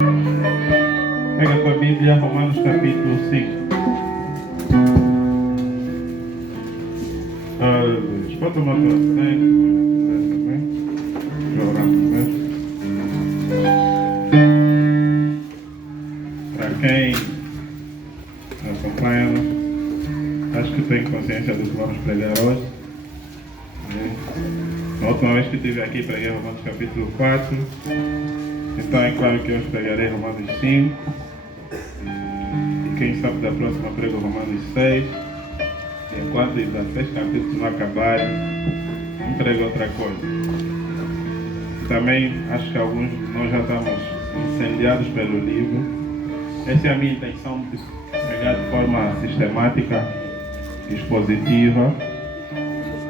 Pega a tua Bíblia, Romanos capítulo 5. Aleluia. Pode tomar tua assento. Vou orar primeiro. Para quem acompanha, acho que tem consciência do que vamos pregar hoje. Na última vez que estive aqui, preguei Romanos capítulo 4. Então é claro que hoje pregarei Romanos 5. E quem sabe da próxima prego Romanos 6. E enquanto os 16 capítulos não acabarem, não prego outra coisa. Também acho que alguns de nós já estamos incendiados pelo livro. Essa é a minha intenção de pregar de forma sistemática, expositiva,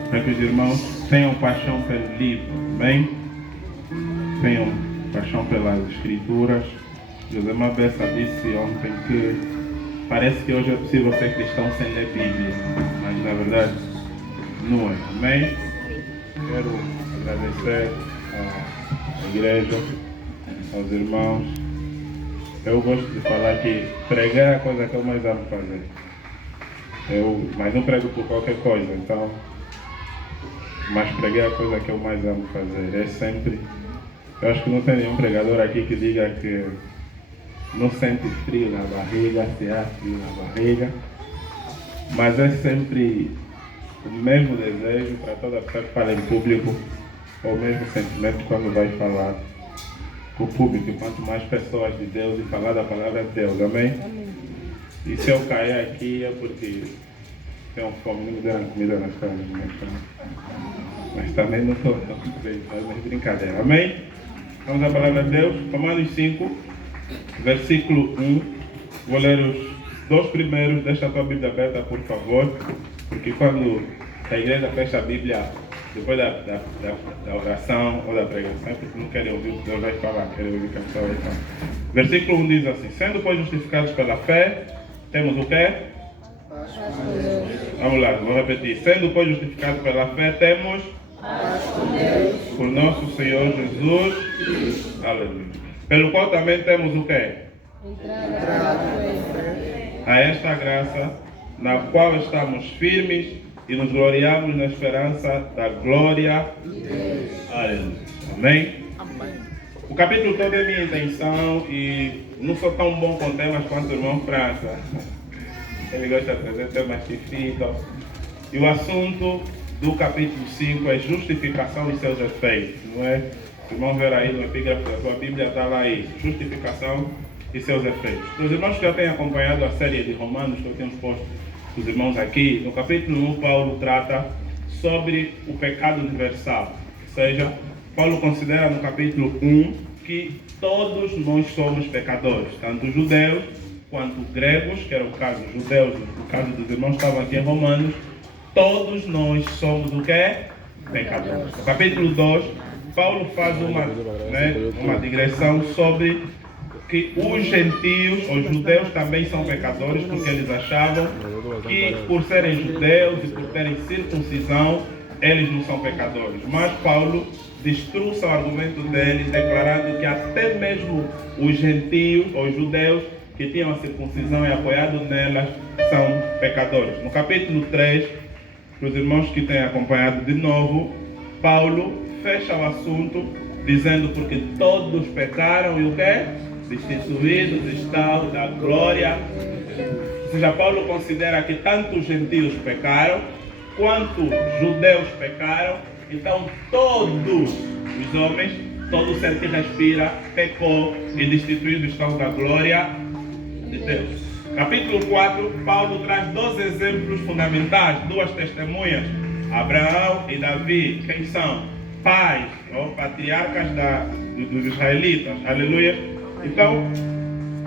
para que os irmãos tenham paixão pelo livro, bem? Tenham paixão pelas escrituras. José Mabessa disse ontem que parece que hoje é possível ser cristão sem ler Bíblia, mas na verdade não é, amém? Quero agradecer à igreja, aos irmãos. Eu gosto de falar que pregar é a coisa que eu mais amo fazer. Mas não prego por qualquer coisa, então. Mas pregar é a coisa que eu mais amo fazer. É sempre. Eu acho que não tem nenhum pregador aqui que diga que não sente frio na barriga, se há frio na barriga. Mas é sempre o mesmo desejo para toda pessoa que fala em público, ou o mesmo sentimento quando vai falar com o público. Quanto mais pessoas de Deus e falar da palavra de Deus, amém? E se eu cair aqui é porque tenho fome, não me deram comida nas casas, mas também não estou fazendo brincadeira, amém? Vamos à palavra de Deus, Romanos 5, versículo 1. Vou ler os dois primeiros. Deixa a tua Bíblia aberta, por favor, porque quando a igreja fecha a Bíblia depois da oração ou da pregação, é porque não querem ouvir o que Deus vai falar, querem ouvir o que a pessoa vai falar. Versículo 1 diz assim: sendo pois justificados pela fé, temos o quê? Vamos lá, vou repetir. Sendo pois justificados pela fé, temos por nosso Senhor Jesus, aleluia, pelo qual também temos o quê? A esta graça, na qual estamos firmes e nos gloriamos na esperança da glória de Deus. Aleluia. Amém? O capítulo todo é minha intenção e não sou tão bom com temas quanto o irmão França. Ele gosta de trazer temas que ficam. E o assunto do capítulo 5 é justificação e seus efeitos, não é? Os irmãos ver aí no epígrafe da sua Bíblia, está lá isso, justificação e seus efeitos. Os irmãos que já têm acompanhado a série de Romanos que eu tenho posto os irmãos aqui, no capítulo 1 Paulo trata sobre o pecado universal. Ou seja, Paulo considera no capítulo 1 que todos nós somos pecadores, tanto judeus quanto gregos, que era o caso dos judeus, o caso dos irmãos que estavam aqui em Romanos. Todos nós somos o quê? Pecadores. No capítulo 2, Paulo faz uma digressão sobre que os gentios, os judeus também são pecadores, porque eles achavam que por serem judeus e por terem circuncisão, eles não são pecadores. Mas Paulo destruça o argumento deles, declarando que até mesmo os gentios, os judeus, que tinham a circuncisão e apoiado nelas, são pecadores. No capítulo 3, para os irmãos que têm acompanhado de novo, Paulo fecha o assunto dizendo porque todos pecaram e o quê? Destituídos estão da glória. Ou seja, Paulo considera que tanto os gentios pecaram quanto os judeus pecaram. Então todos os homens, todo ser que respira, pecou e destituídos estão da glória de Deus. Capítulo 4, Paulo traz dois exemplos fundamentais, duas testemunhas, Abraão e Davi. Quem são? Pais ou patriarcas dos israelitas. Aleluia. Então,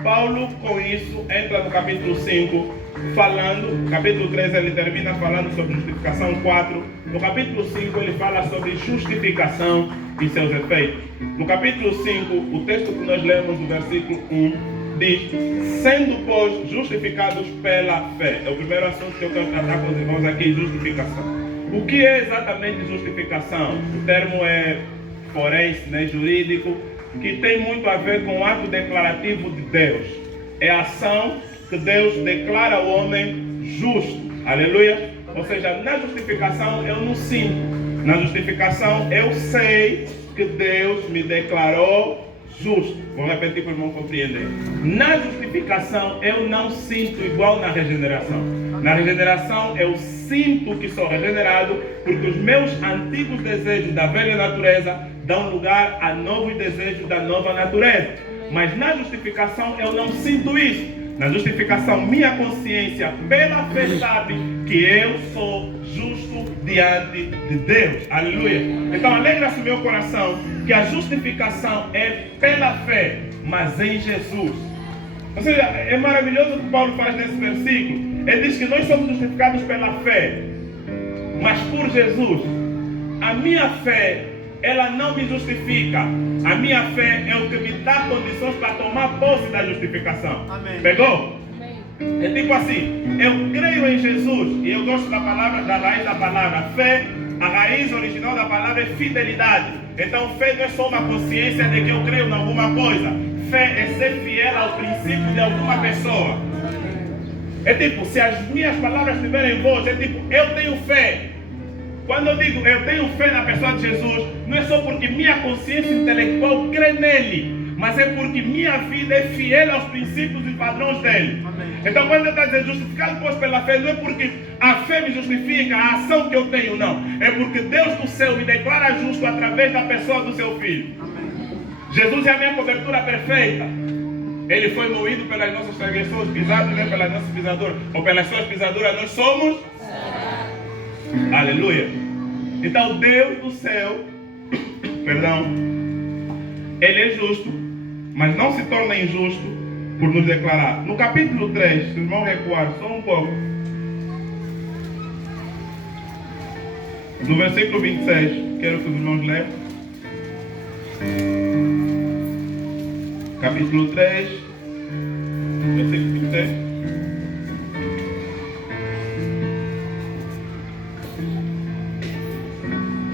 Paulo com isso entra no capítulo 5 falando, capítulo 3 ele termina falando sobre justificação 4. No capítulo 5 ele fala sobre justificação e seus efeitos. No capítulo 5, o texto que nós lemos no versículo 1 diz: sendo pois justificados pela fé. É o primeiro assunto que eu quero tratar com os irmãos aqui, justificação. O que é exatamente justificação? O termo é forense, né, jurídico, que tem muito a ver com o ato declarativo de Deus. É a ação que Deus declara ao homem justo. Aleluia. Ou seja, na justificação eu não sinto. Na justificação eu sei que Deus me declarou justo. Vou repetir para o irmão compreender. Na justificação eu não sinto igual na regeneração. Na regeneração eu sinto que sou regenerado porque os meus antigos desejos da velha natureza dão lugar a novos desejos da nova natureza. Mas na justificação eu não sinto isso. Na justificação, minha consciência, pela fé, sabe que eu sou justo diante de Deus. Aleluia. Então, alegra-se o meu coração que a justificação é pela fé, mas em Jesus. Ou seja, é maravilhoso o que Paulo faz nesse versículo. Ele diz que nós somos justificados pela fé, mas por Jesus. A minha fé, ela não me justifica. A minha fé é o que me dá condições para tomar posse da justificação. Amém. Pegou? Amém. É tipo assim, eu creio em Jesus, e eu gosto da palavra, da raiz da palavra. Fé, a raiz original da palavra é fidelidade. Então fé não é só uma consciência de que eu creio em alguma coisa. Fé é ser fiel ao princípio de alguma pessoa. É tipo, se as minhas palavras tiverem voz, é tipo, eu tenho fé. Quando eu digo eu tenho fé na pessoa de Jesus, não é só porque minha consciência intelectual crê nele, mas é porque minha vida é fiel aos princípios e padrões dele. Amém. Então quando eu estou dizendo justificado pois pela fé, não é porque a fé me justifica a ação que eu tenho, não. É porque Deus do céu me declara justo através da pessoa do seu Filho. Amém. Jesus é a minha cobertura perfeita. Ele foi moído pelas nossas transgressões, pisado pelas nossas pisaduras, ou pelas suas pisaduras nós somos. Aleluia. Então Deus do céu, perdão, Ele é justo, mas não se torna injusto por nos declarar. No capítulo 3, se o irmão recuar só um pouco, no versículo 26, quero que os irmãos leiam. Capítulo 3, versículo 26.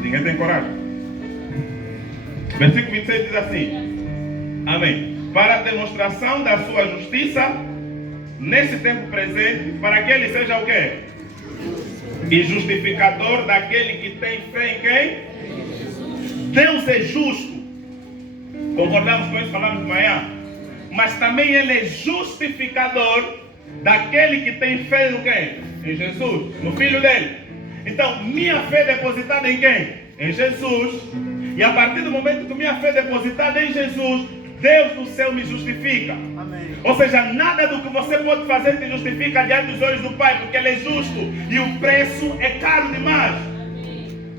Ninguém tem coragem? Versículo 26 diz assim: Amém. Para a demonstração da sua justiça nesse tempo presente, para que ele seja o quê? E justificador daquele que tem fé em quem? Deus é justo. Concordamos com isso, falamos de manhã. Mas também ele é justificador daquele que tem fé no quem? Em Jesus, no Filho dele. Então, minha fé é depositada em quem? Em Jesus. E a partir do momento que minha fé é depositada em Jesus, Deus do céu me justifica. Amém. Ou seja, nada do que você pode fazer te justifica diante dos olhos do Pai, porque Ele é justo e o preço é caro demais.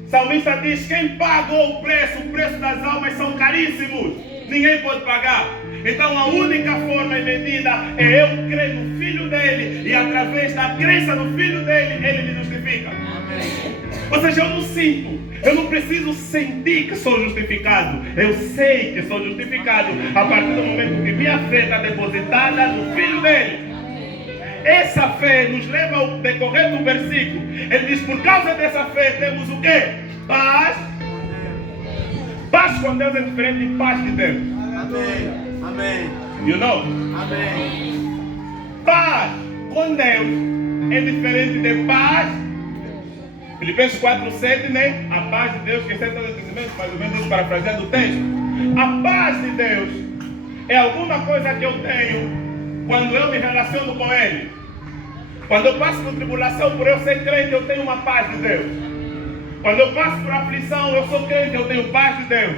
O salmista diz: quem pagou o preço das almas são caríssimos. Ninguém pode pagar. Então a única forma e medida é eu crer no Filho dele, e através da crença no Filho dele, ele me justifica. Amém. Ou seja, eu não sinto, eu não preciso sentir que sou justificado. Eu sei que sou justificado a partir do momento que minha fé está depositada no Filho dele. Essa fé nos leva ao decorrer do versículo. Ele diz: por causa dessa fé temos o quê? Paz. Paz com Deus é diferente de paz de Deus. Amém. Amém. You know? Amém. Paz com Deus é diferente de paz. Filipenses 4:7, né? A paz de Deus que excede todos os entendimentos, mais ou menos isso, parafraseando o texto. A paz de Deus é alguma coisa que eu tenho quando eu me relaciono com Ele. Quando eu passo por tribulação, por eu ser crente, eu tenho uma paz de Deus. Quando eu passo por aflição, eu sou crente, eu tenho paz de Deus.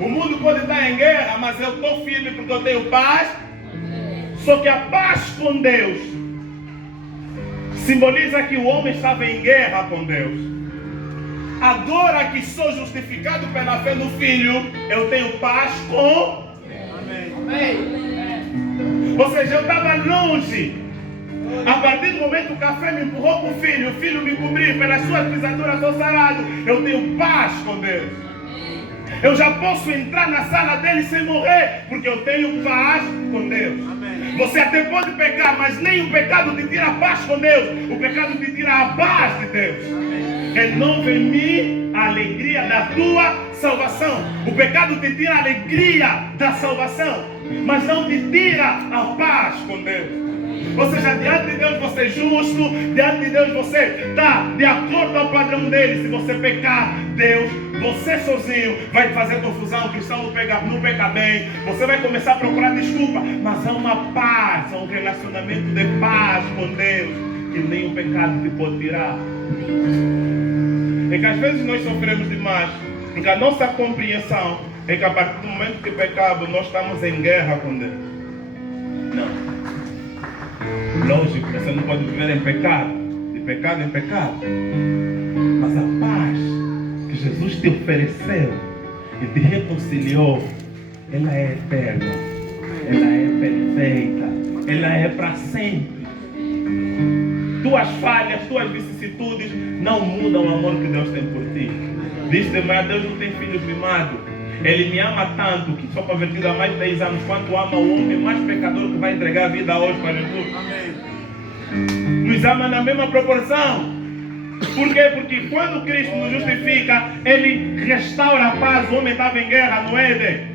O mundo pode estar em guerra, mas eu estou firme porque eu tenho paz. Só que a paz com Deus simboliza que o homem estava em guerra com Deus. Agora que sou justificado pela fé no Filho, eu tenho paz com. Amém. Amém. Ou seja, eu estava longe. A partir do momento que a fé me empurrou para o Filho me cobriu, pelas suas pisaduras sou sarado, eu tenho paz com Deus. Eu já posso entrar na sala dele sem morrer, porque eu tenho paz com Deus. Amém. Você até pode pecar, mas nem o pecado te tira a paz com Deus. O pecado te tira a paz de Deus. Amém. renova em mim a alegria da tua salvação. O pecado te tira a alegria da salvação, mas não te tira a paz com Deus. Ou seja, diante de Deus você é justo, diante de Deus você está de acordo ao padrão dele. Se você pecar, Deus, você sozinho vai fazer confusão. O cristão não peca bem, você vai começar a procurar desculpa, mas há uma paz, há um relacionamento de paz com Deus que nem o pecado te pode tirar. É que às vezes nós sofremos demais, porque a nossa compreensão é que a partir do momento que pecamos, nós estamos em guerra com Deus. Não. Lógico, você não pode viver em pecado, de pecado em pecado. Mas a paz que Jesus te ofereceu e te reconciliou, ela é eterna, ela é perfeita, ela é para sempre. Tuas falhas, tuas vicissitudes não mudam o amor que Deus tem por ti. Diz-te, mas Deus não tem filhos mimados. Ele me ama tanto que sou convertido há mais de 10 anos. Quanto ama o homem mais pecador que vai entregar a vida hoje para Jesus. Amém. Nos ama na mesma proporção. Por quê? Porque quando Cristo nos justifica, Ele restaura a paz. O homem estava em guerra no Éden.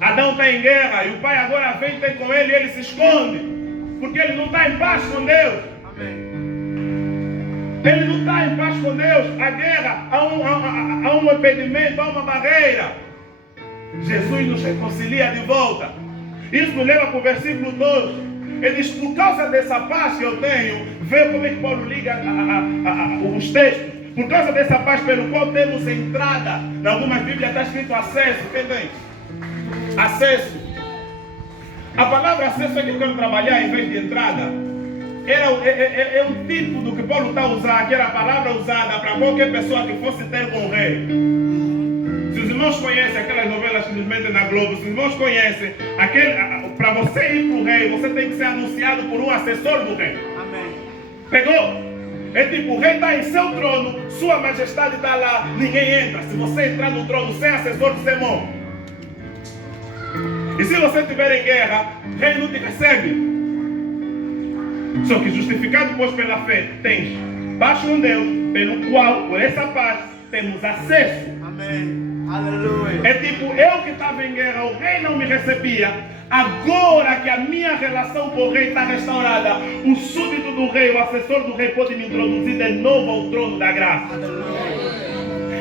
Adão está em guerra e o pai agora vem ter com ele e ele se esconde. Porque ele não está em paz com Deus. Amém. Ele não está em paz com Deus. A guerra, há um impedimento, há uma barreira. Jesus nos reconcilia de volta. Isso nos leva para o versículo 12. Ele diz, por causa dessa paz que eu tenho, vê como é que Paulo liga os textos. Por causa dessa paz pelo qual temos entrada. Em algumas Bíblias está escrito acesso. Quem tem? Acesso. A palavra acesso é que eu quero trabalhar em vez de entrada. É um tipo do que Paulo está a usar, que era a palavra usada para qualquer pessoa que fosse ter com o rei. Se os irmãos conhecem aquelas novelas que nos metem na Globo, se os irmãos conhecem, para você ir para o rei, você tem que ser anunciado por um assessor do rei. Amém. Pegou? É tipo, o rei está em seu trono, sua majestade está lá, ninguém entra. Se você entrar no trono sem assessor, você morre. E se você estiver em guerra, o rei não te recebe. Só que justificado pois pela fé, tens paz com Deus, pelo qual, por essa paz, temos acesso. Amém. Aleluia. É tipo, eu que estava em guerra, o rei não me recebia. Agora que a minha relação com o rei está restaurada, o súdito do rei, o assessor do rei pode me introduzir de novo ao trono da graça. Aleluia.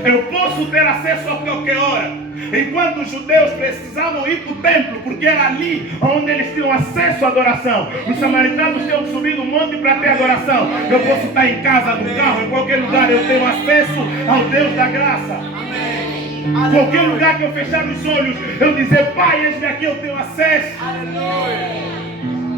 Eu posso ter acesso a qualquer hora. Enquanto os judeus precisavam ir para o templo, porque era ali onde eles tinham acesso à adoração. Os samaritanos tinham que subir no monte para ter adoração. Eu posso estar em casa, no carro, em qualquer lugar. Eu tenho acesso ao Deus da graça. Amém. Qualquer lugar que eu fechar os olhos, eu dizer, Pai, eis-me aqui, eu tenho acesso. Aleluia.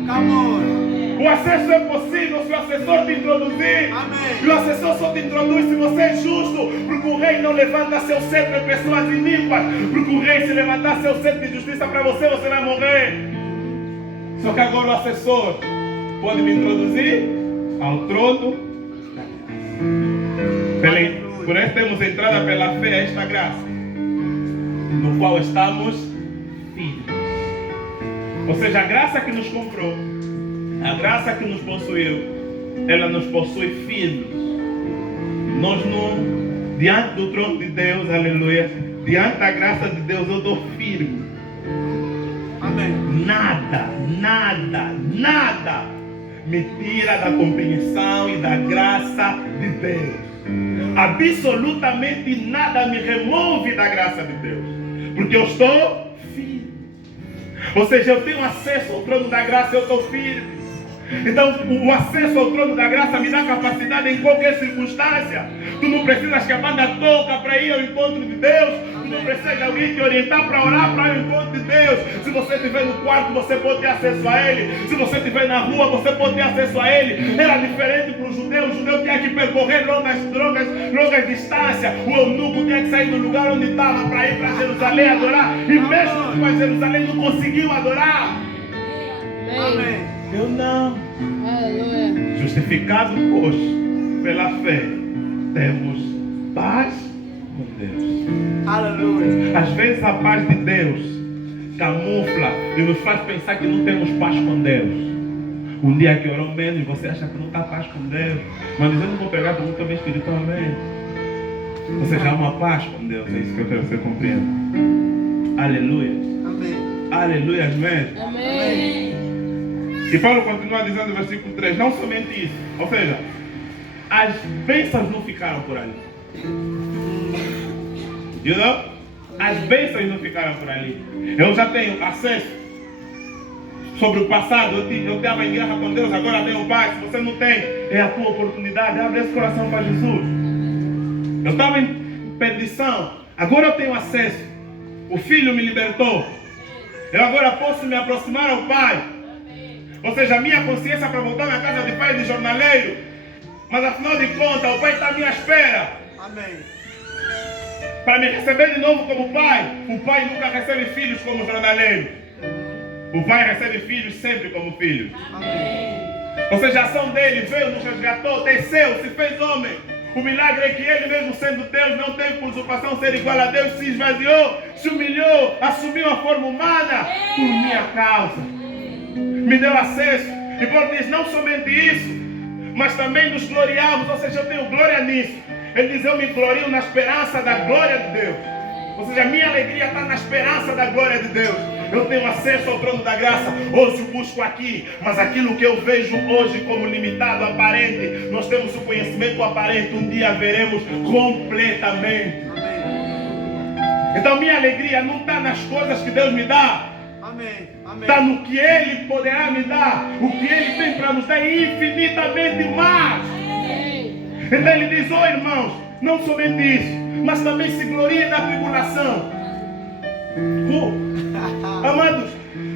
Come on. O acesso é possível se o assessor te introduzir. Amém. E o assessor só te introduz se você é justo. Porque o rei não levanta seu cetro em pessoas iníquas. Porque o rei, se levantar seu cetro de justiça para você, você vai morrer. Só que agora o assessor pode me introduzir ao trono. Por isso temos entrada pela fé a esta graça, no qual estamos filhos. Ou seja, a graça que nos comprou, a graça que nos possuiu, ela nos possui firmes. Nós não, diante do trono de Deus, aleluia, diante da graça de Deus, eu estou firme. Amém. Nada me tira da compreensão e da graça de Deus. Absolutamente nada me remove da graça de Deus. Porque eu estou firme. Ou seja, eu tenho acesso ao trono da graça, eu estou firme. Então, o acesso ao trono da graça me dá capacidade em qualquer circunstância. Tu não precisas que a banda toca para ir ao encontro de Deus. Tu não precisa de alguém te orientar para orar para o encontro de Deus. Se você estiver no quarto, você pode ter acesso a Ele. Se você estiver na rua, você pode ter acesso a Ele. Era diferente para o judeu. O judeu tinha que percorrer longas distâncias. O eunuco tinha que sair do lugar onde estava para ir para Jerusalém adorar. E mesmo que para Jerusalém não conseguiu adorar. Amém. Eu não. Aleluia. Justificado, pois, pela fé, temos paz com Deus. Aleluia. Às vezes a paz de Deus camufla e nos faz pensar que não temos paz com Deus. Um dia que orou menos, você acha que não está paz com Deus. Mas eu não vou pegar muito também espiritualmente. Você já há uma paz com Deus. É isso que eu quero que você compreenda. Aleluia. Amém. Aleluia, amém. Amém. E Paulo continua dizendo no versículo 3, não somente isso. Ou seja, as bênçãos não ficaram por ali. You know? As bênçãos não ficaram por ali. Eu já tenho acesso sobre o passado. Eu estava em guerra com Deus, agora tenho paz. Se você não tem, é a tua oportunidade. Abre esse coração para Jesus. Eu estava em perdição, agora eu tenho acesso. O Filho me libertou. Eu agora posso me aproximar ao Pai. Ou seja, a minha consciência para voltar na casa de pai de jornaleiro. Mas afinal de contas, o Pai está à minha espera. Amém. Para me receber de novo como Pai. O Pai nunca recebe filhos como jornaleiro. O Pai recebe filhos sempre como filhos. Amém. Ou seja, a ação dele veio, nos resgatou, desceu, se fez homem. O milagre é que ele, mesmo sendo Deus, não teve por usurpação ser igual a Deus, se esvaziou, se humilhou, assumiu a forma humana por minha causa. Me deu acesso. E Paulo diz, não somente isso, mas também nos gloriamos, ou seja, eu tenho glória nisso. Ele diz, eu me glorio na esperança da glória de Deus. Ou seja, a minha alegria está na esperança da glória de Deus. Eu tenho acesso ao trono da graça. Hoje eu busco aqui, mas aquilo que eu vejo hoje como limitado, aparente, nós temos o conhecimento aparente, um dia veremos completamente. Então minha alegria não está nas coisas que Deus me dá. Está no que Ele poderá me dar. O que Ele tem para nos dar infinitamente mais. Então Ele diz, oh irmãos, não somente isso, mas também se glorie na tribulação. Amados,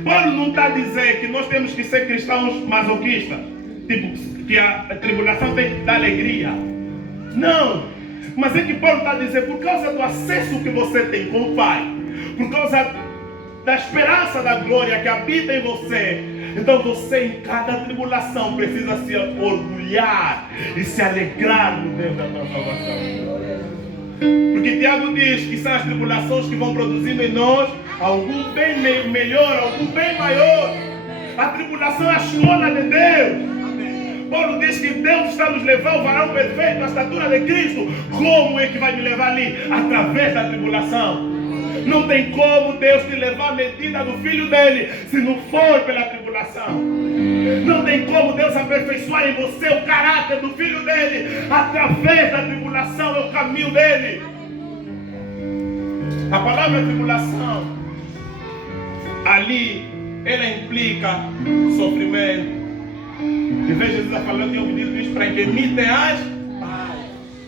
Paulo não está a dizer que nós temos que ser cristãos masoquistas, tipo, que a tribulação tem que dar alegria. Não, mas é que Paulo está a dizer, por causa do acesso que você tem com o Pai, por causa da esperança da glória que habita em você, então você em cada tribulação precisa se orgulhar e se alegrar no Deus da tua salvação. Porque Tiago diz que são as tribulações que vão produzindo em nós algum bem melhor, algum bem maior. A tribulação é a escola de Deus. Paulo diz que Deus está nos levando ao varão perfeito, à estatura de Cristo. Como é que vai me levar ali? Através da tribulação. Não tem como Deus te levar à medida do Filho dele se não for pela tribulação. Não tem como Deus aperfeiçoar em você o caráter do Filho dele através da tribulação, é o caminho dele. A palavra tribulação ali, ela implica sofrimento. E veja, Jesus está falando, eu tenho pedido isso para que me tenhas paz.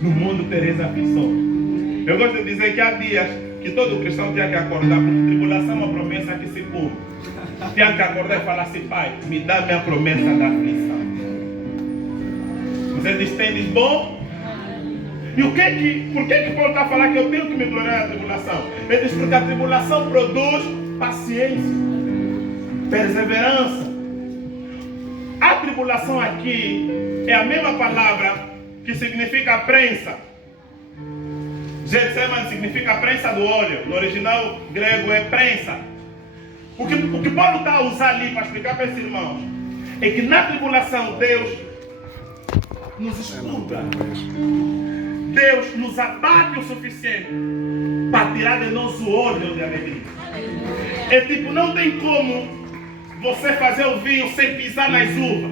No mundo tereis aflições. Eu gosto de dizer que há dias que todo cristão tinha que acordar, porque tribulação é uma promessa que se cumpre. Tinha que acordar e falar assim, Pai, me dá minha promessa da aflição. Você diz, tem de bom? E por que Paulo está falando que eu tenho que me gloriar na tribulação? Ele diz, porque a tribulação produz paciência, perseverança. A tribulação aqui é a mesma palavra que significa prensa. Getsemane significa prensa do óleo. No original grego é prensa. O que Paulo está a usar ali para explicar para esses irmãos é que na tribulação Deus nos escuta. Deus nos abate o suficiente para tirar de nós o óleo de alegria. É tipo, não tem como você fazer o vinho sem pisar nas uvas.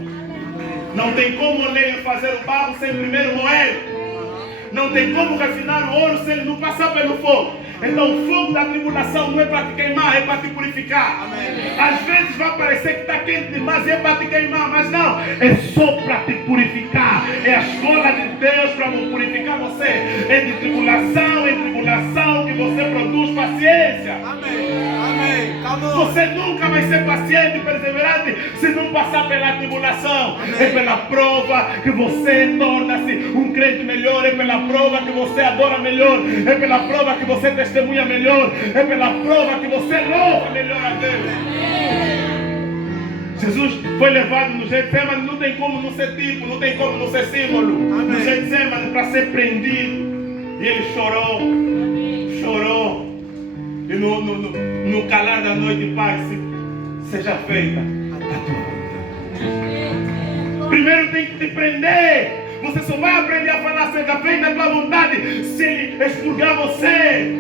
Não tem como o oleiro fazer o barro sem primeiro moer. Não tem como refinar o ouro se ele não passar pelo fogo. Então o fogo da tribulação não é para te queimar, é para te purificar. Amém. Às vezes vai parecer que está quente demais e é para te queimar, mas não, é só para te purificar. É a escola de Deus para purificar você. É de tribulação em tribulação que você produz paciência. Amém. Amém. Você nunca vai ser paciente e perseverante se não passar pela tribulação. Amém. É pela prova que você torna-se um crente melhor. É pela prova que você adora melhor. É pela prova que você testemunha melhor. É pela prova que você louva melhor a Deus. Jesus foi levado no Getsemane, não tem como não ser tipo, não tem como não ser símbolo. Amém. No Getsemane para ser prendido. E ele chorou. E no calar da noite, Pai, seja feita a tua vontade. Primeiro tem que te prender. Você só vai aprender a falar seja feita a tua vontade se Ele expurgar você.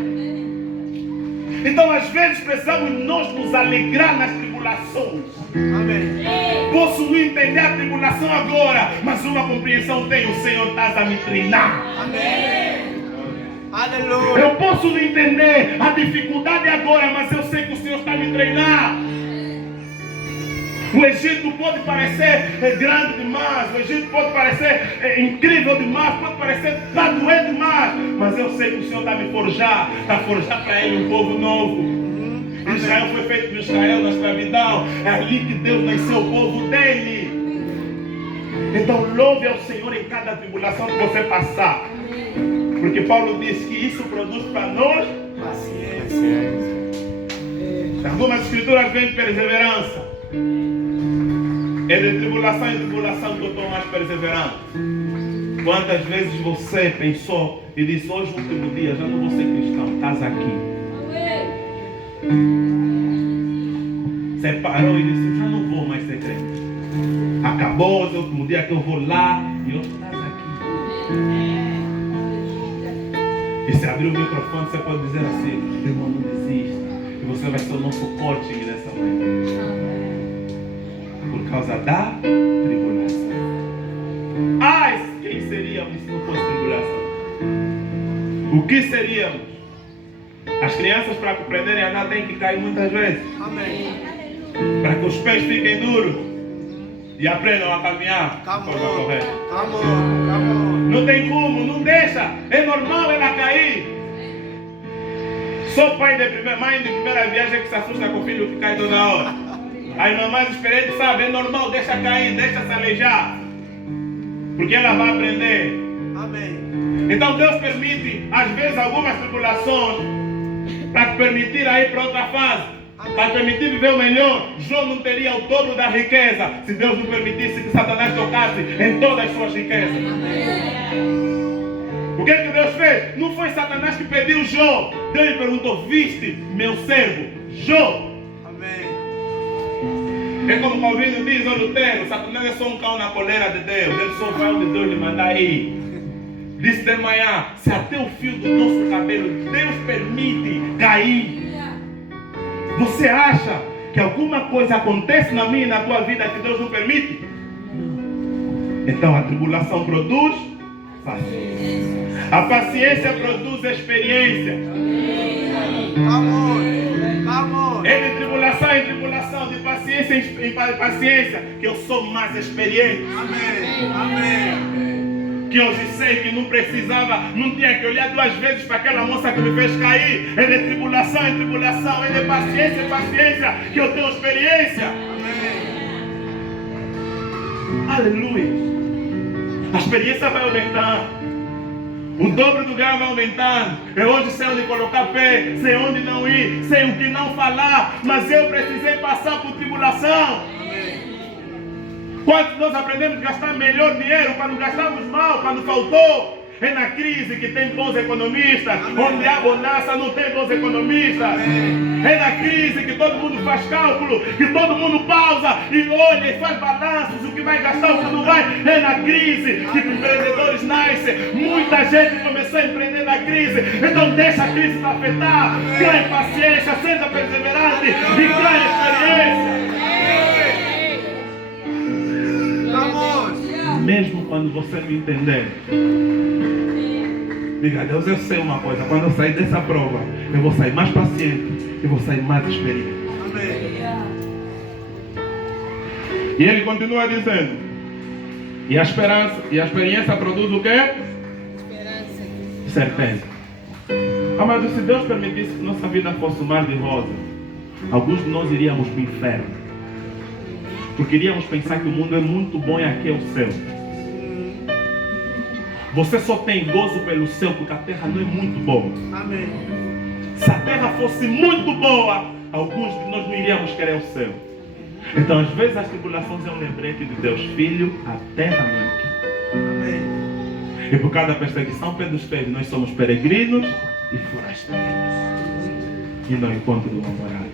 Então às vezes precisamos nós nos alegrar nas tribulações. Amém. Posso não entender a tribulação agora, mas uma compreensão tenho: o Senhor está a me treinar. Amém. Aleluia. Eu posso não entender a dificuldade agora, mas eu sei que o Senhor está a me treinar. O Egito pode parecer grande demais, o Egito pode parecer incrível demais, pode parecer doer demais, mas eu sei que o Senhor está a me forjar, está a forjar para Ele um povo novo. Israel foi feito por Israel na escravidão, é ali que Deus nasceu o povo dele. Então louve ao Senhor em cada tribulação que você passar, porque Paulo disse que isso produz para nós paciência. Algumas escrituras vêm de perseverança. É de tribulação em tribulação que eu estou mais perseverante. Quantas vezes você pensou e disse: hoje é o último dia, já não vou ser cristão, estás aqui. Você parou e disse: já não vou mais ser crente. Acabou o último dia que eu vou lá e hoje estás aqui. E se abrir o microfone, você pode dizer assim: irmão, não desista. E você vai ser o nosso coaching nessa manhã. Por causa da tribulação. Ai, quem seríamos se não fosse tribulação? O que seríamos? As crianças, para aprenderem a andar, têm que cair muitas vezes. Amém. Para que os pés fiquem duros e aprendam a caminhar de forma correta. Não tem como, não deixa. É normal ela cair. Sou pai de mãe de primeira viagem que se assusta com o filho que cai toda hora. A irmã mais experiente sabe, é normal, deixa cair, deixa se aleijar. Porque ela vai aprender. Amém. Então Deus permite, às vezes, algumas tribulações para te permitir ir para outra fase. Para permitir viver o melhor. João não teria o dobro da riqueza se Deus não permitisse que Satanás tocasse em todas as suas riquezas. O que é que Deus fez? Não foi Satanás que pediu Jó. Deus lhe perguntou: viste meu servo Jó? É como Calvino diz, o Lutero: Satanás é só um cão na coleira de Deus. Ele só vai onde Deus lhe mandar ir. Disse de manhã: se até o fio do nosso cabelo Deus permite cair, você acha que alguma coisa acontece na minha e na tua vida que Deus não permite? Então a tribulação produz paciência. A paciência produz experiência. Amor. É de tribulação em tribulação, de paciência em paciência, que eu sou mais experiente. Amém. Que hoje sei que não precisava, não tinha que olhar duas vezes para aquela moça que me fez cair. É de tribulação em tribulação, é de paciência em paciência, que eu tenho experiência. Aleluia. A experiência vai aumentando. O dobro do grau vai aumentando. Eu hoje sei onde colocar pé, sei onde não ir, sei o que não falar, mas eu precisei passar por tribulação. Quantos nós aprendemos a gastar melhor dinheiro quando gastamos mal, quando faltou? É na crise que tem bons economistas. Onde há bonança não tem bons economistas. É na crise que todo mundo faz cálculo, que todo mundo pausa e olha e faz balanços, o que vai gastar, o que não vai. É na crise que empreendedores nascem. Muita gente começou a empreender na crise. Então deixa a crise te afetar. Ganhe paciência, seja perseverante e ganhe experiência. Mesmo quando você não entender, diga: Deus, eu sei uma coisa: quando eu sair dessa prova, eu vou sair mais paciente e vou sair mais experiente. Amém. E ele continua dizendo: e a esperança e a experiência produz o quê? Certeza. Amado, se Deus permitisse que nossa vida fosse um mar de rosa, alguns de nós iríamos para o inferno. Porque iríamos pensar que o mundo é muito bom e aqui é o céu. Você só tem gozo pelo céu porque a terra não é muito boa. Amém. Se a terra fosse muito boa, alguns de nós não iríamos querer o céu. Então às vezes as tribulações é um lembrete de Deus: filho, a terra não é aqui. Amém. E por causa da perseguição, Pedro escreve: nós somos peregrinos e forasteiros, e não encontro de uma morada.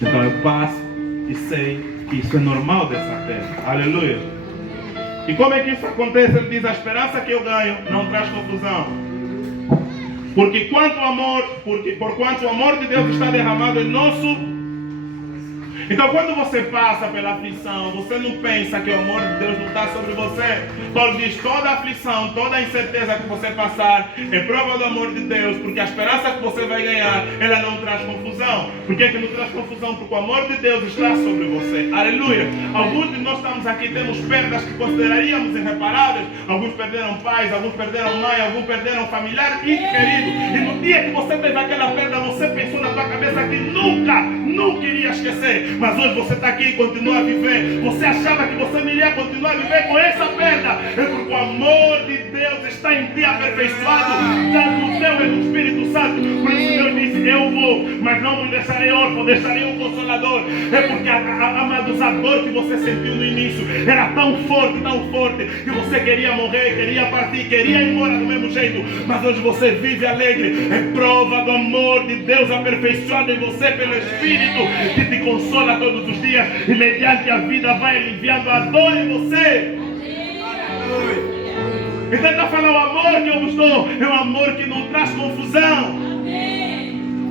Então eu passo e sei que isso é normal dessa terra. Aleluia. E como é que isso acontece? Ele diz: a esperança que eu ganho não traz confusão. Porque por quanto o amor de Deus está derramado em nosso. Então quando você passa pela aflição, você não pensa que o amor de Deus não está sobre você. Paulo diz: toda aflição, toda incerteza que você passar é prova do amor de Deus, porque a esperança que você vai ganhar, ela não traz confusão. Por que não traz confusão? Porque o amor de Deus está sobre você. Aleluia. Alguns de nós estamos aqui, temos perdas que consideraríamos irreparáveis. Alguns perderam pais, alguns perderam mãe, alguns perderam familiar e querido. E no dia que você teve aquela perda, você pensou na tua cabeça que nunca iria esquecer. Mas hoje você está aqui e continua a viver. Você achava que você não iria continuar a viver com essa perda. É porque o amor de Deus está em ti aperfeiçoado, tanto no céu e no Espírito Santo. Por isso Deus disse: eu vou, mas não me deixarei órfão, deixarei um consolador. É porque amados, a dor que você sentiu no início era tão forte, que você queria morrer, queria partir, queria ir embora do mesmo jeito. Mas hoje você vive alegre. É prova do amor de Deus aperfeiçoado em você pelo Espírito, que te consola todos os dias, e mediante a vida vai aliviando a dor em você. E tenta falar: o amor que eu vos dou é um amor que não traz confusão.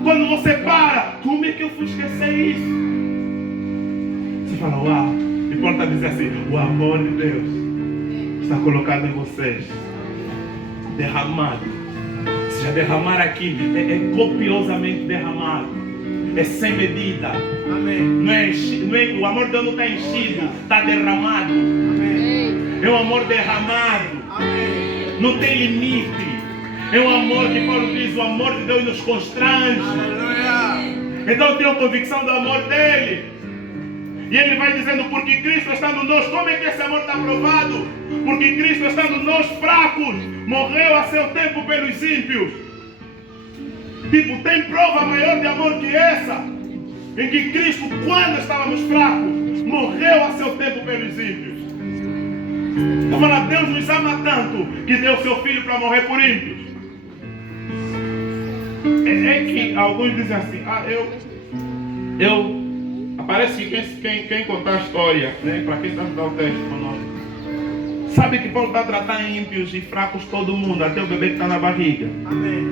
Quando você para, como é que eu fui esquecer isso? Você fala: uau. E Paulo está dizendo assim: o amor de Deus está colocado em vocês, derramado. Se já derramar aqui, é copiosamente derramado. É sem medida. Amém. Não é, o amor de Deus não está enchido, está derramado. Amém. É um amor derramado. Amém. Não tem limite. É um amor que Paulo diz: o amor de Deus nos constrange. Aleluia. Então eu tenho convicção do amor dele. E ele vai dizendo: porque Cristo está no nós. Como é que esse amor está provado? Porque Cristo está no nós fracos. Morreu a seu tempo pelos ímpios. Tipo, tem prova maior de amor que essa? Em que Cristo, quando estávamos fracos, morreu a seu tempo pelos ímpios. Então fala: Deus nos ama tanto que deu seu filho para morrer por ímpios. É que alguns dizem assim: parece que quem contar a história, né, para quem está estudando o texto conosco, sabe que Paulo está tratando ímpios e fracos todo mundo, até o bebê que está na barriga. Amém.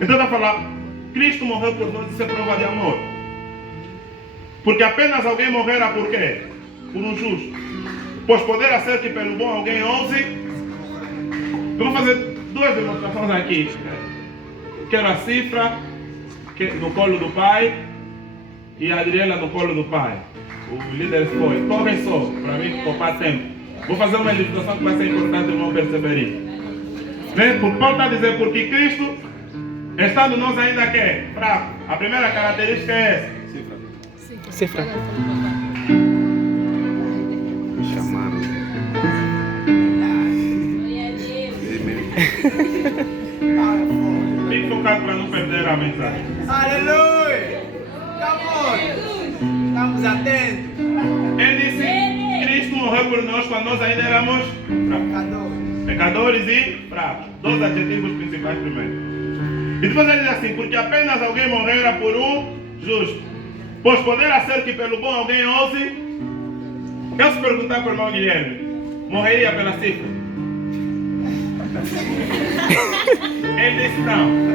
Então está falando: Cristo morreu por nós, isso é prova de amor. Porque apenas alguém morrerá por quê? Por um justo. Pois poderá ser que pelo bom alguém ouse. Eu vou fazer duas demonstrações aqui. Quero a Cifra no colo do pai e a Adriela no colo do pai. O líder foi: correm só, para mim poupar tempo. Vou fazer uma ilustração que vai ser importante, irmão, perceber isso. Né? Porque Paulo está a dizer: porque Cristo, estando nós ainda que é fraco. A primeira característica é essa. Cifra. Me chamaram. Fique focado para não perder a mensagem. Aleluia. Estamos atentos. Ele disse: Cristo morreu por nós quando nós ainda éramos pecadores e fracos. Dois adjetivos principais primeiro. E depois ele diz assim: porque apenas alguém morrera por um justo. Pois poderá ser que pelo bom alguém ouse. Eu se perguntar para o irmão Guilherme, morreria pela Cifra? Ele disse: não.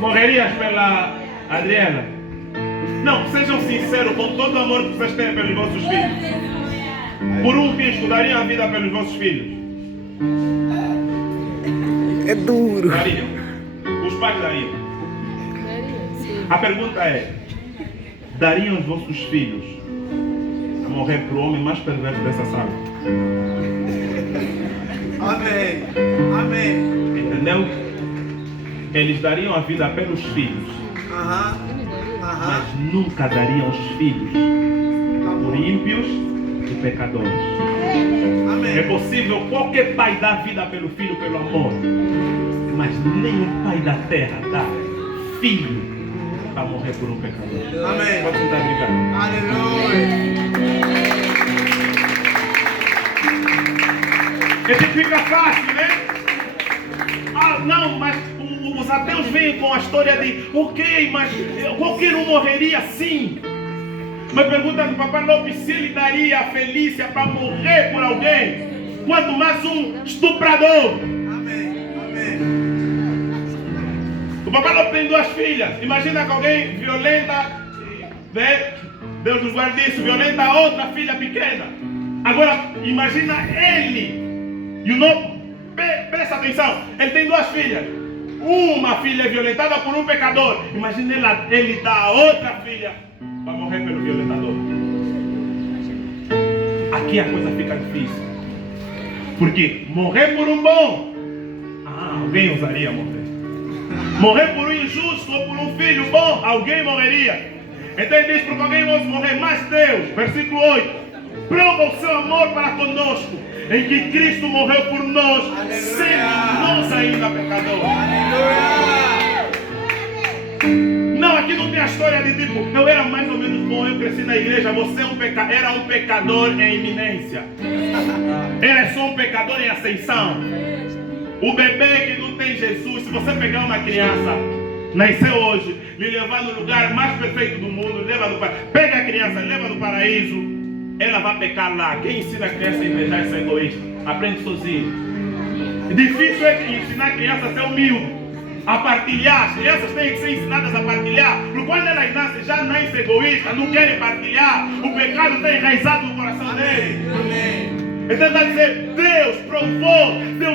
Morrerias pela Adriana? Não, sejam sinceros com todo o amor que vocês têm pelos vossos filhos. Por um risco, dariam a vida pelos vossos filhos? É duro. Dariam. Os pais dariam. A pergunta é: dariam os vossos filhos a morrer por o homem mais perverso dessa sala? Amém. Amém. Entendeu? Eles dariam a vida pelos filhos, mas nunca dariam os filhos por ímpios e pecadores. Amém. É possível qualquer pai dar vida pelo filho, pelo amor, mas nem o pai da terra dá filho para morrer por um pecador. Amém. Pode sentar, obrigado. Aleluia. É que fica fácil, né? Ah, não, mas os ateus vêm com a história de ok, mas qualquer um morreria sim. Mas pergunta do Papai Lopes se ele daria a Felícia para morrer por alguém, quanto mais um estuprador. Amém. Amém. O Papai Lopes tem 2 filhas. Imagina que alguém violenta, né? Deus nos guarde disso, violenta a outra filha pequena. Agora, imagina ele. E o nome, presta atenção, ele tem 2 filhas. Uma filha é violentada por um pecador. Imagina ele dar a outra filha para morrer pelo violentador. Aqui a coisa fica difícil. Porque morrer por um bom, alguém ousaria morrer. Morrer por um injusto ou por um filho bom, alguém morreria. Então ele diz, porque alguém vai morrer, mas Deus, versículo 8, prova o seu amor para conosco, em que Cristo morreu por nós, sendo nós ainda pecadores. Não, aqui não tem a história de tipo, eu era mais ou menos bom, eu cresci na igreja, você era um pecador em iminência. Era só um pecador em ascensão. O bebê que não tem Jesus, se você pegar uma criança, nasceu hoje, lhe levar no lugar mais perfeito do mundo, pega a criança, leva no paraíso, ela vai pecar lá. Quem ensina a criança a invejar e ser egoísta? Aprende sozinho. Difícil é ensinar a criança a ser humilde, a partilhar. As crianças têm que ser ensinadas a partilhar, porque quando elas nascem, já nascem egoístas, não querem partilhar. O pecado está enraizado no coração deles. Amém. Então está a dizer, Deus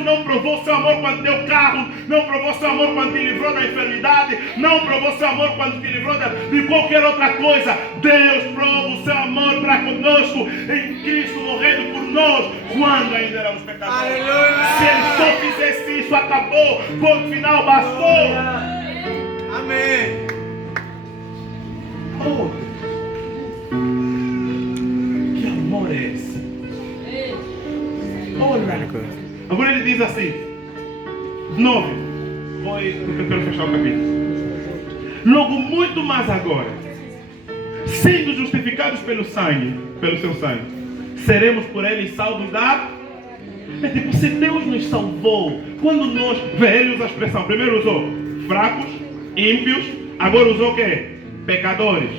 não provou seu amor quando deu carro, não provou seu amor quando te livrou da enfermidade, não provou seu amor quando te livrou de qualquer outra coisa. Deus prova o seu amor para conosco, em Cristo morrendo por nós, quando ainda éramos pecadores. Aleluia. Se Ele só fizesse isso, acabou, ponto final, bastou. Amém. Oh, que amor é esse? Olha, agora ele diz assim, 9, porque eu quero fechar o capítulo. Logo muito mais agora, sendo justificados pelo seu sangue, seremos por ele salvos da... É tipo, se Deus nos salvou, quando nós... Ele usa a expressão, primeiro usou fracos, ímpios, agora usou o quê? Pecadores.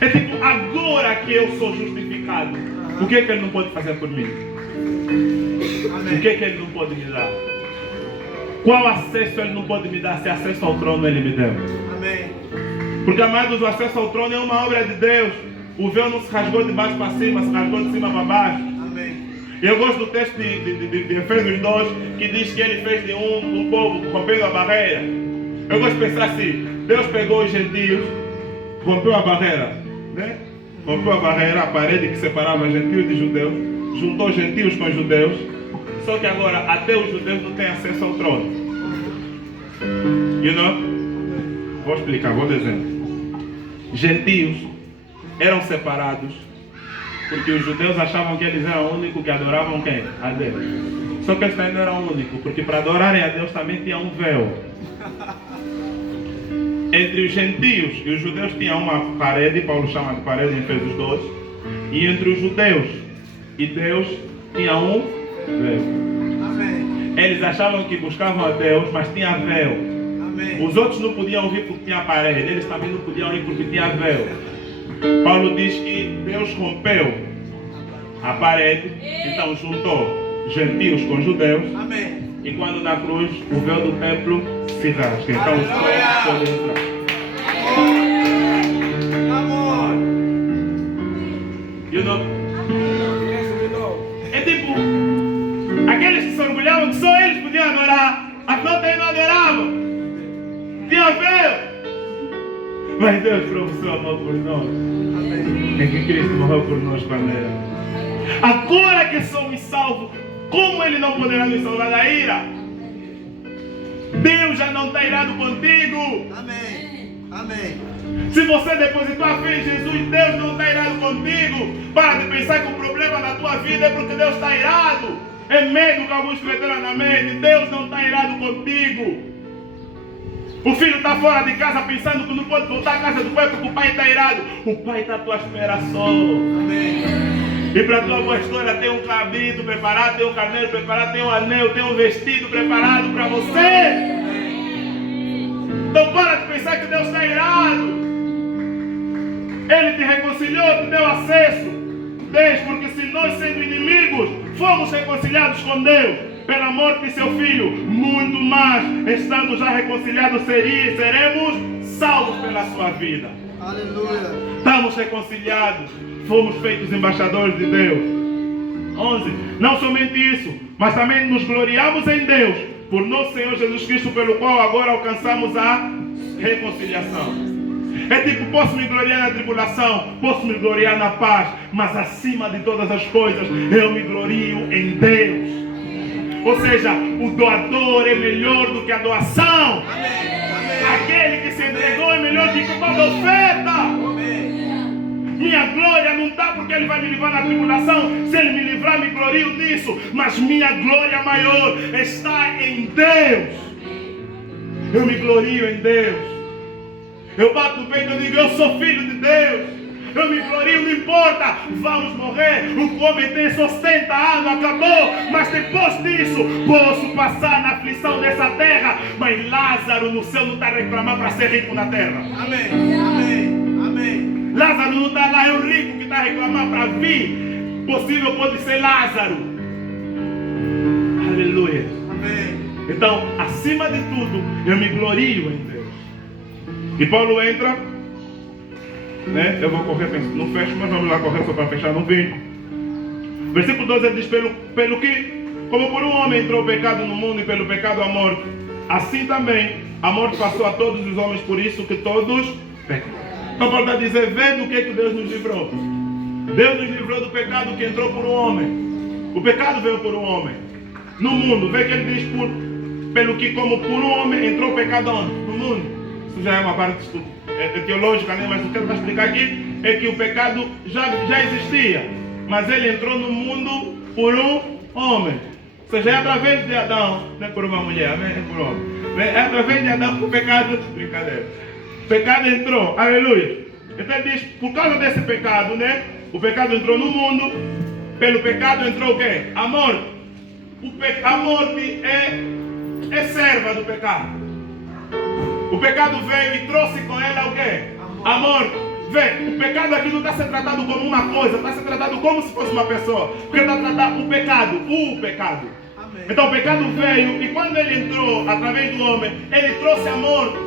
É tipo, agora que eu sou justificado, o que é que Ele não pode fazer por mim? Amém. O que é que Ele não pode me dar? Qual acesso Ele não pode me dar se acesso ao trono Ele me deu? Amém. Porque, amados, o acesso ao trono é uma obra de Deus. O véu não se rasgou de baixo para cima, se rasgou de cima para baixo. Amém. Eu gosto do texto de Efésios 2, que diz que Ele fez de um povo rompendo a barreira. Eu gosto de pensar assim, Deus pegou os gentios, rompeu a barreira, né? Rompeu a barreira, a parede que separava gentios de judeus, juntou gentios com judeus, só que agora até os judeus não têm acesso ao trono. You know? Vou explicar, vou dizer. Gentios eram separados porque os judeus achavam que eles eram o único que adoravam quem? A Deus. Só que eles também não eram o único, porque para adorarem a Deus também tinha um véu. Entre os gentios e os judeus tinha uma parede, Paulo chama de parede em Efésios 2, e entre os judeus e Deus tinha um véu. Amém. Eles achavam que buscavam a Deus, mas tinha véu. Amém. Os outros não podiam vir porque tinha parede, eles também não podiam ir porque tinha véu. Paulo diz que Deus rompeu a parede, então juntou gentios com judeus. Amém. E quando na cruz o véu do templo se rasga, então os povos podem entrar. Amor. You know? É tipo, aqueles que se orgulhavam que só eles podiam adorar, as outras não adoravam. Tinha véu. Mas Deus provou o seu amor por nós. Amém. É que Cristo morreu por nós quando era. Agora que somos salvos, como Ele não poderá nos salvar da ira? Deus já não está irado contigo. Amém. Amém. Se você depositou a fé em Jesus, Deus não está irado contigo. Para de pensar que o problema da tua vida é porque Deus está irado. É medo que alguns meteram na mente. Deus não está irado contigo. O filho está fora de casa pensando que não pode voltar à casa do pai porque o pai está irado. O pai está à tua espera só. Amém. E para a tua boa história tem um cabrito preparado, tem um carneiro preparado, tem um anel, tem um vestido preparado para você. Então para de pensar que Deus está irado. reconciliou, te deu acesso. 10. Porque se nós, sendo inimigos, fomos reconciliados com Deus pela morte de seu Filho, muito mais, estando já reconciliados, seremos salvos pela sua vida. Aleluia. Estamos reconciliados, fomos feitos embaixadores de Deus. 11. Não somente isso, mas também nos gloriamos em Deus, por nosso Senhor Jesus Cristo, pelo qual agora alcançamos a reconciliação. É tipo, posso me gloriar na tribulação, posso me gloriar na paz, mas acima de todas as coisas, eu me glorio em Deus. Ou seja, o doador é melhor do que a doação. Aquele que se entregou é melhor do que toda oferta. Minha glória não está porque Ele vai me livrar na tribulação. Se Ele me livrar, me glorio nisso. Mas minha glória maior está em Deus. Eu me glorio em Deus. Eu bato no peito e digo, eu sou filho de Deus. Eu me glorio, não importa. Vamos morrer. O homem tem só 70 anos, acabou. Mas depois disso, posso passar na aflição dessa terra. Mas Lázaro no céu não está reclamando para ser rico na terra. Amém. Amém. Amém. Lázaro não está lá, é o rico que está reclamando para vir. Possível pode ser Lázaro. Aleluia. Amém. Então, acima de tudo, eu me glorio em Deus. E Paulo entra, né? Eu vou correr, não fecho, mas vamos lá correr só para fechar no 20. Versículo 12 ele diz, pelo que, como por um homem entrou o pecado no mundo e pelo pecado a morte, assim também a morte passou a todos os homens, por isso que todos pecam. Então Paulo está dizendo, vendo o que Deus nos livrou. Deus nos livrou do pecado que entrou por um homem. O pecado veio por um homem. No mundo, vê que ele diz, pelo que como por um homem entrou o pecado onde? No mundo. Isso já é uma parte teológica, né? Mas o que ele vai explicar aqui é que o pecado já existia, mas ele entrou no mundo por um homem. Ou seja, é através de Adão, não é por uma mulher, né? É por homem. É através de Adão que o pecado, brincadeira, o pecado entrou, aleluia. Então ele diz, por causa desse pecado, né? O pecado entrou no mundo, pelo pecado entrou o quê? A morte. A morte é serva do pecado. O pecado veio e trouxe com ela o quê? A morte. Vê, o pecado aqui não está sendo tratado como uma coisa, está sendo tratado como se fosse uma pessoa. Porque está tratado o pecado. Amém. Então o pecado veio e quando ele entrou através do homem, ele trouxe a morte.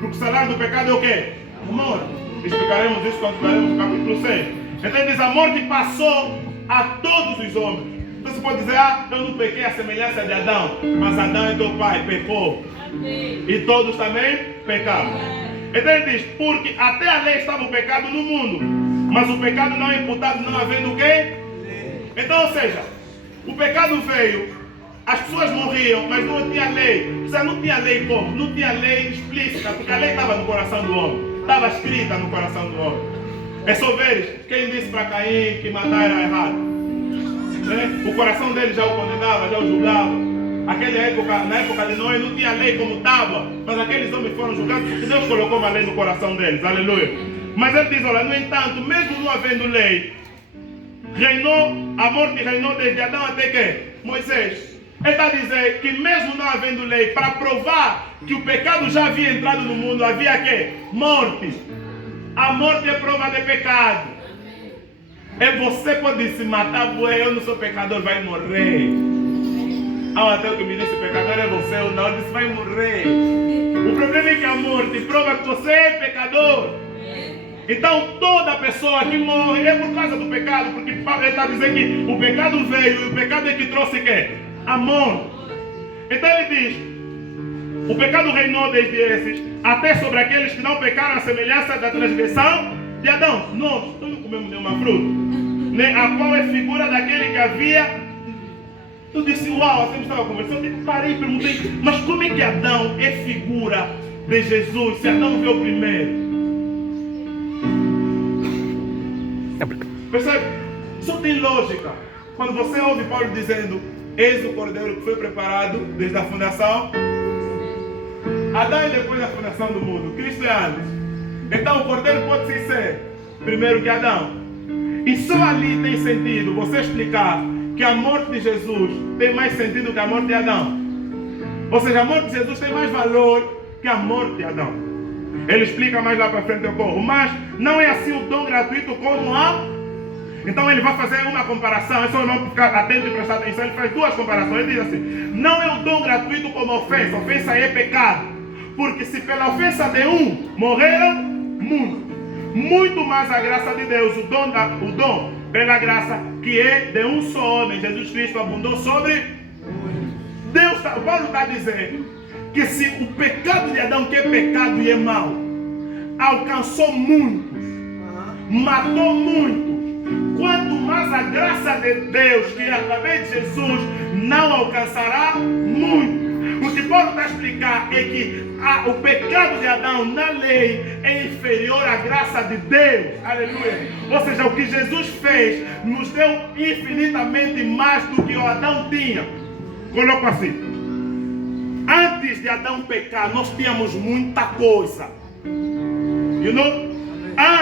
Porque o salário do pecado é o quê? A morte. Explicaremos isso quando estudaremos o capítulo 6. Então ele diz, a morte passou a todos os homens. Então você pode dizer, eu não pequei a semelhança de Adão, mas Adão é teu pai, pecou. E todos também pecaram. Então ele diz, porque até a lei estava o pecado no mundo, mas o pecado não é imputado não havendo o quê? Então, ou seja, o pecado veio, as pessoas morriam, mas não tinha lei. Ou seja, não tinha lei como? Não tinha lei explícita, porque a lei estava no coração do homem, estava escrita no coração do homem. É só veres, quem disse para Caim que matar era errado? Né? O coração dele já o condenava, já o julgava. Na época de Noé não tinha lei como estava, mas aqueles homens foram julgados porque Deus colocou uma lei no coração deles, aleluia. Mas ele diz, olha, no entanto, mesmo não havendo lei, a morte reinou desde Adão até que? Moisés. Ele está a dizer que mesmo não havendo lei, para provar que o pecado já havia entrado no mundo, havia que? Morte. A morte é prova de pecado. É você pode se matar, eu não sou pecador, vai morrer. Até o que me disse, pecador é você ou não, disse vai morrer. O problema é que a morte prova que você é pecador. Então toda pessoa que morre é por causa do pecado, porque ele está dizendo que o pecado veio e o pecado é que trouxe quê? A morte. Então ele diz, o pecado reinou desde esses, até sobre aqueles que não pecaram a semelhança da transgressão de Adão. Nós não comemos nenhuma fruta, a qual é figura daquele que havia. Eu disse, uau, assim estava conversando, eu parei e perguntei, mas como é que Adão é figura de Jesus, se Adão veio primeiro? Percebe? Isso tem lógica. Quando você ouve Paulo dizendo, eis o cordeiro que foi preparado desde a fundação, Adão é depois da fundação do mundo, Cristo é antes. Então o cordeiro pode ser primeiro que Adão. E só ali tem sentido você explicar que a morte de Jesus tem mais sentido que a morte de Adão. Ou seja, a morte de Jesus tem mais valor que a morte de Adão. Ele explica mais lá para frente, eu corro. Mas não é assim o dom gratuito como a... Então ele vai fazer uma comparação. É só não ficar atento e prestar atenção. Ele faz duas comparações. Ele diz assim: não é o dom gratuito como ofensa. Ofensa é pecado. Porque se pela ofensa de um morreram muitos, muito mais a graça de Deus, o dom pela graça que é de um só homem, Jesus Cristo, abundou sobre Deus. Paulo está dizendo que se o pecado de Adão, que é pecado e é mau, alcançou muitos, matou muitos, quanto mais a graça de Deus, que é através de Jesus, não alcançará muitos. O que Paulo está a explicar é que o pecado de Adão na lei é inferior à graça de Deus. Aleluia. Ou seja, o que Jesus fez nos deu infinitamente mais do que o Adão tinha. Coloco assim: antes de Adão pecar, nós tínhamos muita coisa. You know?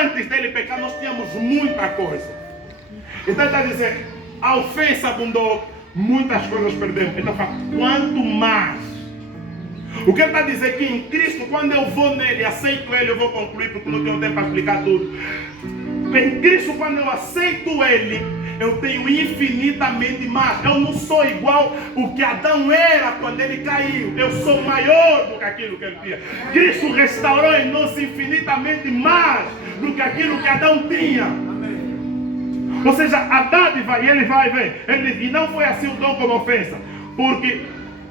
Antes dele pecar, nós tínhamos muita coisa. Então ele está dizendo, a ofensa abundou, muitas coisas perdemos. Ele está falando, quanto mais. O que ele está dizendo é que em Cristo, quando eu vou nele, aceito ele, eu vou concluir porque não tenho tempo para explicar tudo. Em Cristo, quando eu aceito ele, eu tenho infinitamente mais. Eu não sou igual o que Adão era quando ele caiu. Eu sou maior do que aquilo que ele tinha. Cristo restaurou em nós infinitamente mais do que aquilo que Adão tinha. Ou seja, a dádiva, e ele vai ver, ele diz, e não foi assim o dom como ofensa, porque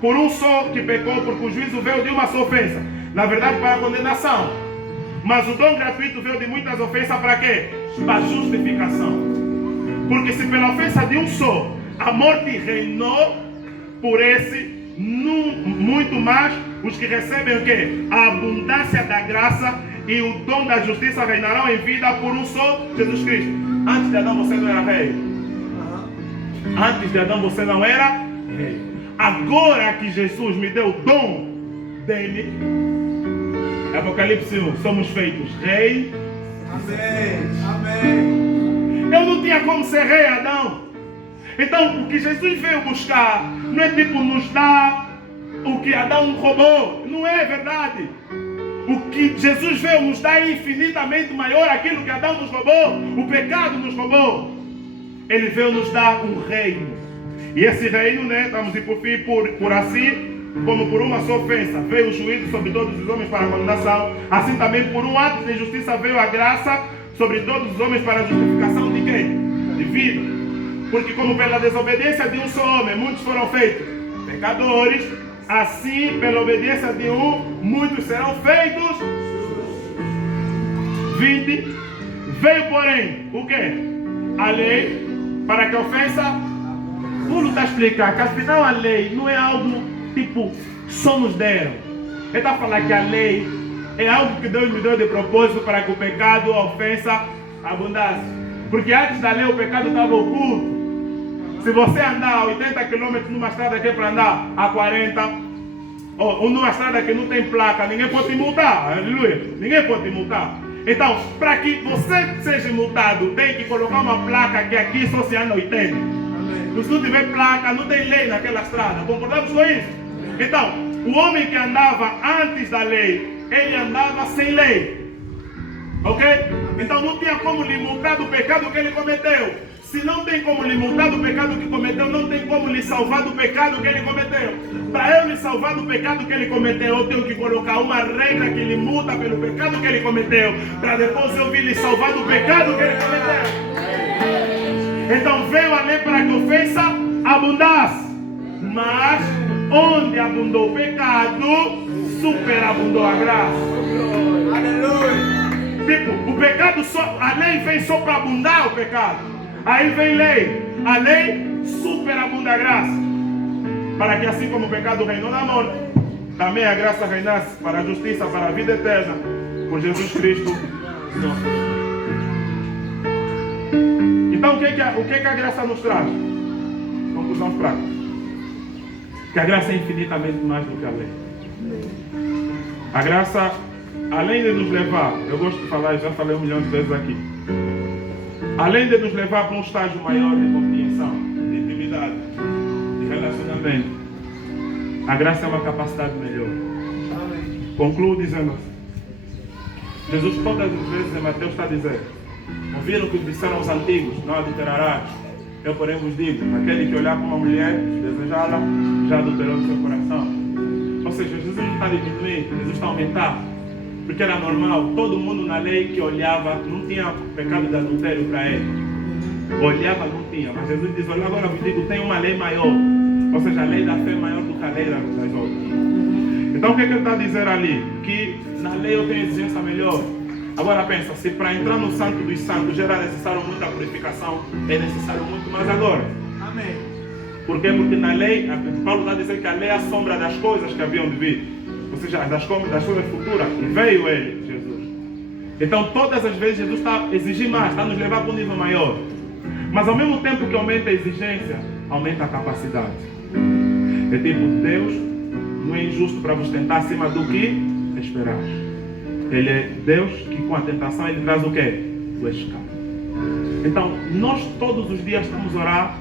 por um só que pecou, porque o juízo veio de uma só ofensa, na verdade para a condenação, mas o dom gratuito veio de muitas ofensas para quê? Para justificação. Porque se pela ofensa de um só a morte reinou, por esse muito mais os que recebem o quê? A abundância da graça e o dom da justiça reinarão em vida por um só, Jesus Cristo. Antes de Adão você não era rei. Antes de Adão você não era rei. Agora que Jesus me deu o dom dele, Apocalipse 1, somos feitos rei. Amém. Amém. Eu não tinha como ser rei, Adão. Então o que Jesus veio buscar não é tipo nos dar o que Adão roubou. Não é verdade. O que Jesus veio nos dar é infinitamente maior aquilo que Adão nos roubou, o pecado nos roubou. Ele veio nos dar um reino. E esse reino, né, estamos por fim, por assim, como por uma só ofensa, veio o juízo sobre todos os homens para a condenação. Assim também por um ato de justiça veio a graça sobre todos os homens para a justificação de quem? De vida. Porque como pela desobediência de um só homem, muitos foram feitos pecadores, assim, pela obediência de um, muitos serão feitos. 20. Veio, porém, o quê? A lei, para que a ofensa... Paulo está a explicar que afinal a lei não é algo tipo, só nos deram. Ele está a falar que a lei é algo que Deus me deu de propósito para que o pecado, a ofensa, abundasse. Porque antes da lei o pecado estava oculto. Se você andar a 80 km numa estrada que é para andar a 40, ou numa estrada que não tem placa, ninguém pode te multar. Aleluia. Ninguém pode te multar. Então, para que você seja multado, tem que colocar uma placa que aqui só se anda 80. Se não tiver placa, não tem lei naquela estrada. Concordamos com isso? Então, o homem que andava antes da lei, ele andava sem lei. Ok? Então não tinha como lhe multar do pecado que ele cometeu. Se não tem como lhe multar do pecado que cometeu, não tem como lhe salvar do pecado que ele cometeu. Para eu lhe salvar do pecado que ele cometeu, eu tenho que colocar uma regra que lhe multa pelo pecado que ele cometeu, para depois eu vir lhe salvar do pecado que ele cometeu. Então veio a lei para que a ofensa abundasse. Mas onde abundou o pecado, superabundou a graça. Aleluia. Tipo, o pecado só, a lei vem só para abundar o pecado. Aí vem lei. A lei superabunda a graça. Para que assim como o pecado reinou na morte, também a graça reinasse para a justiça, para a vida eterna, por Jesus Cristo nosso. Então o que a graça nos traz? Conclusão prática. Que a graça é infinitamente mais do que a lei. A graça, além de nos levar, eu gosto de falar, já falei 1 milhão de vezes aqui, além de nos levar para um estágio maior de compreensão, de intimidade, de relacionamento, a graça é uma capacidade melhor. Concluo dizendo assim: Jesus todas as vezes em Mateus está a dizer: ouviram o que disseram os antigos, não adulterarás. Eu, porém, vos digo, aquele que olhar para uma mulher, desejá-la, já adulterou o seu coração. Ou seja, Jesus não está a diminuir, Jesus está a aumentar. Porque era normal, todo mundo na lei que olhava, não tinha pecado de adultério para ele. Olhava, não tinha. Mas Jesus diz: olha, agora vos digo, tem uma lei maior. Ou seja, a lei da fé é maior do que a lei das outras. Então o que é que ele está a dizer ali? Que na lei eu tenho exigência melhor. Agora pensa, se para entrar no Santo dos Santos já era necessário muita purificação, é necessário muito mais agora. Amém. Por quê? Porque na lei, Paulo está a dizer que a lei é a sombra das coisas que haviam de vir. Ou seja, das coisas futuras. E veio ele, Jesus. Então todas as vezes Jesus está a exigir mais, está a nos levar para um nível maior. Mas ao mesmo tempo que aumenta a exigência, aumenta a capacidade. É tipo, Deus não é injusto para vos tentar acima do que esperar. Ele é Deus que com a tentação ele traz o quê? O escape. Então, nós todos os dias estamos a orar.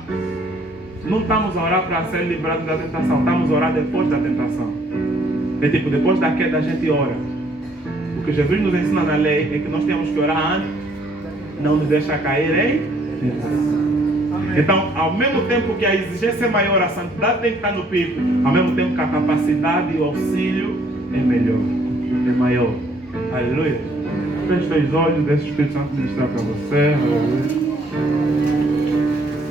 Não estamos a orar para ser livrados da tentação. Estamos a orar depois da tentação. É tipo, depois da queda a gente ora. O que Jesus nos ensina na lei é que nós temos que orar antes. Não nos deixa cair em tentação. Então, ao mesmo tempo que a exigência é maior, a santidade tem que estar no pico. Ao mesmo tempo que a capacidade e o auxílio é melhor. É maior. Aleluia. Feche os olhos, deixa o Espírito Santo ministrar para você. Aleluia.